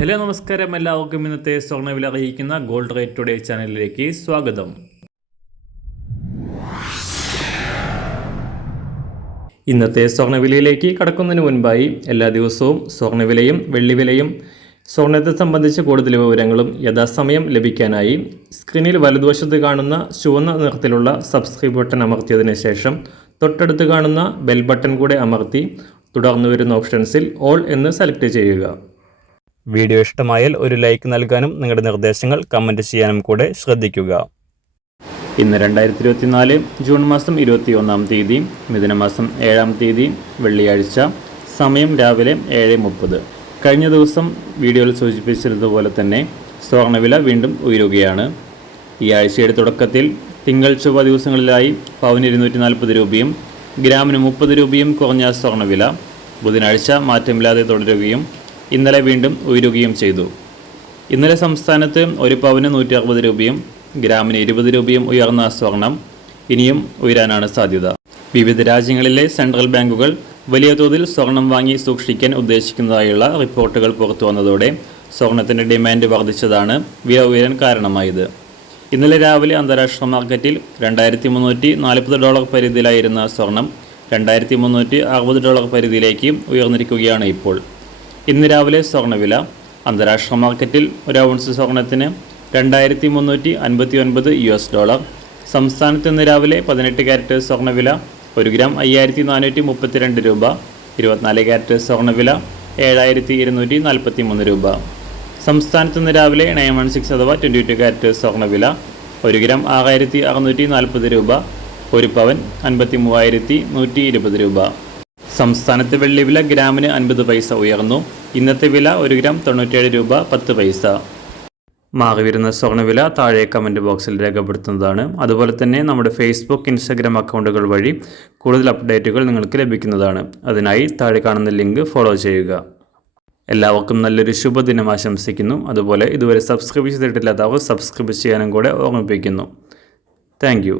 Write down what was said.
Hello നമസ്കാരം, എല്ലാവർക്കും ഇന്നത്തെ സ്വർണ്ണവില അറിയിക്കുന്ന ഗോൾഡ് റേറ്റ് ടുഡേ ചാനലിലേക്ക് സ്വാഗതം. ഇന്നത്തെ സ്വർണ്ണവിലയിലേക്ക് കടക്കുന്നതിന് മുൻപായി എല്ലാ ദിവസവും സ്വർണ്ണവിലയും വെള്ളിവിലയും സ്വർണ്ണത്തെ സംബന്ധിച്ച കൂടുതൽ വിവരങ്ങളും യഥാസമയം ലഭിക്കാനായി സ്ക്രീനിൽ വലതുവശത്ത് കാണുന്ന ചുവന്ന നിറത്തിലുള്ള സബ്സ്ക്രൈബ് ബട്ടൺ അമർത്തിയതിനു ശേഷം തൊട്ടടുത്ത് കാണുന്ന ബെൽ ബട്ടൺ കൂടെ അമർത്തി തുടർന്ന് വരുന്ന ഓപ്ഷൻസിൽ ഓൾ എന്ന് സെലക്ട് ചെയ്യുക. വീഡിയോ ഇഷ്ടമായാൽ ഒരു ലൈക്ക് നൽകാനും നിങ്ങളുടെ നിർദ്ദേശങ്ങൾ കമൻറ്റ് ചെയ്യാനും കൂടെ ശ്രദ്ധിക്കുക. ഇന്ന് 2024 ജൂൺ മാസം 21 തീയതി മിഥുനമാസം 7 തീയതി വെള്ളിയാഴ്ച. സമയം രാവിലെ 7:30. കഴിഞ്ഞ ദിവസം വീഡിയോയിൽ സൂചിപ്പിച്ചതുപോലെ തന്നെ സ്വർണ്ണവില വീണ്ടും ഉയരുകയാണ്. ഈ ആഴ്ചയുടെ തുടക്കത്തിൽ തിങ്കൾ ചൊവ്വ ദിവസങ്ങളിലായി പവന് 240 രൂപയും ഗ്രാമിന് 30 രൂപയും കുറഞ്ഞ സ്വർണ്ണവില ബുധനാഴ്ച മാറ്റമില്ലാതെ തുടരുകയും ഇന്നലെ വീണ്ടും ഉയരുകയും ചെയ്തു. ഇന്നലെ സംസ്ഥാനത്ത് ഒരു പവന് 160 രൂപയും ഗ്രാമിന് 20 രൂപയും ഉയർന്ന സ്വർണം ഇനിയും ഉയരാനാണ് സാധ്യത. വിവിധ രാജ്യങ്ങളിലെ സെൻട്രൽ ബാങ്കുകൾ വലിയ തോതിൽ സ്വർണം വാങ്ങി സൂക്ഷിക്കാൻ ഉദ്ദേശിക്കുന്നതായുള്ള റിപ്പോർട്ടുകൾ പുറത്തു വന്നതോടെ സ്വർണത്തിൻ്റെ ഡിമാൻഡ് വർദ്ധിച്ചതാണ് വില ഉയരാൻ കാരണമായത്. ഇന്നലെ രാവിലെ അന്താരാഷ്ട്ര മാർക്കറ്റിൽ $2,340 പരിധിയിലായിരുന്ന സ്വർണം $2,360 പരിധിയിലേക്ക് ഉയർന്നിരിക്കുകയാണ് ഇപ്പോൾ. ഇന്ന് രാവിലെ സ്വർണ്ണവില അന്താരാഷ്ട്ര മാർക്കറ്റിൽ ഒരു ഔൺസ് സ്വർണത്തിന് $2,359. സംസ്ഥാനത്ത് ഇന്ന് രാവിലെ 18 ക്യാരറ്റ് സ്വർണ്ണവില 1 ഗ്രാം 5,432 രൂപ. 24 ക്യാരറ്റ് സ്വർണ്ണവില 7,243 രൂപ. സംസ്ഥാനത്ത് ഇന്ന് രാവിലെ 916 അഥവാ 22 ക്യാരറ്റ് സ്വർണ്ണവില 1 ഗ്രാം 6,640 രൂപ. 1 പവൻ 53,120 രൂപ. സംസ്ഥാനത്ത് വെള്ളിവില ഗ്രാമിന് 50 പൈസ ഉയർന്നു. ഇന്നത്തെ വില 1 ഗ്രാം 97 രൂപ 10 പൈസ. മാറി വരുന്ന സ്വർണ്ണവില താഴെ കമൻറ്റ് ബോക്സിൽ രേഖപ്പെടുത്തുന്നതാണ്. അതുപോലെ തന്നെ നമ്മുടെ ഫേസ്ബുക്ക്, ഇൻസ്റ്റാഗ്രാം അക്കൗണ്ടുകൾ വഴി കൂടുതൽ അപ്ഡേറ്റുകൾ നിങ്ങൾക്ക് ലഭിക്കുന്നതാണ്. അതിനായി താഴെ കാണുന്ന ലിങ്ക് ഫോളോ ചെയ്യുക. എല്ലാവർക്കും നല്ലൊരു ശുഭദിനം ആശംസിക്കുന്നു. അതുപോലെ ഇതുവരെ സബ്സ്ക്രൈബ് ചെയ്തിട്ടില്ലാത്തവർ സബ്സ്ക്രൈബ് ചെയ്യാനും കൂടെ ഓർമ്മിപ്പിക്കുന്നു. താങ്ക്